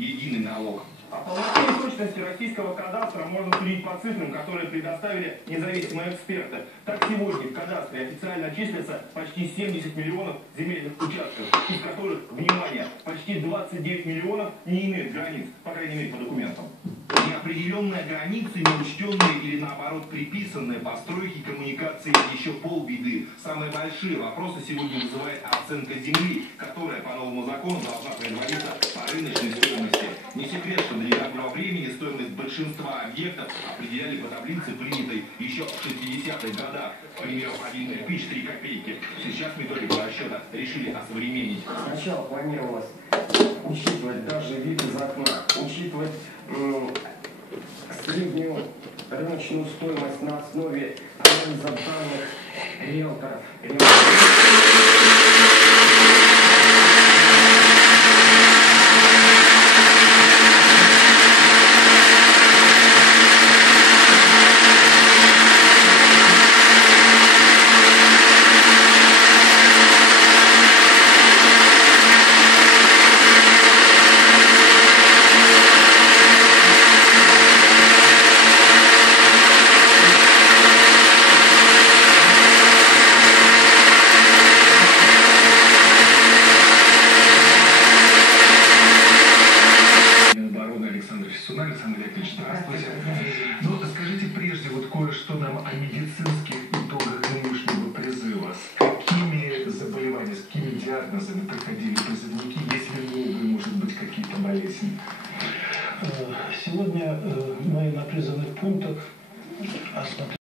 единый налог. О полноте и точности российского кадастра можно судить по цифрам, которые предоставили независимые эксперты. Так сегодня в кадастре официально числится почти 70 миллионов земельных участков, из которых, внимание, почти 29 миллионов не имеют границ, по крайней мере по документам. Неопределенная граница, неучтенные или наоборот приписанные постройки коммуникации еще полбеды. Самые большие вопросы сегодня вызывает оценка земли, которая по новому закону должна производиться по рыночной стоимости. Не секрет, что до недавнего времени стоимость большинства объектов определяли по таблице, принятой еще в 60-х годах. К примеру, один кирпич 3 копейки. Сейчас методику расчета решили осовременить. Сначала планировалось учитывать даже вид из среднюю рыночную стоимость на основе анализа данных риэлторов. Александр Фисуна. Александр Яковлевич, здравствуйте. Ну, скажите прежде вот кое-что нам о медицинских итогах нынешнего призыва. С какими заболеваниями, с какими диагнозами приходили призывники, если новые, может быть, какие-то болезни? Э, Сегодня э, мы на призывных пунктах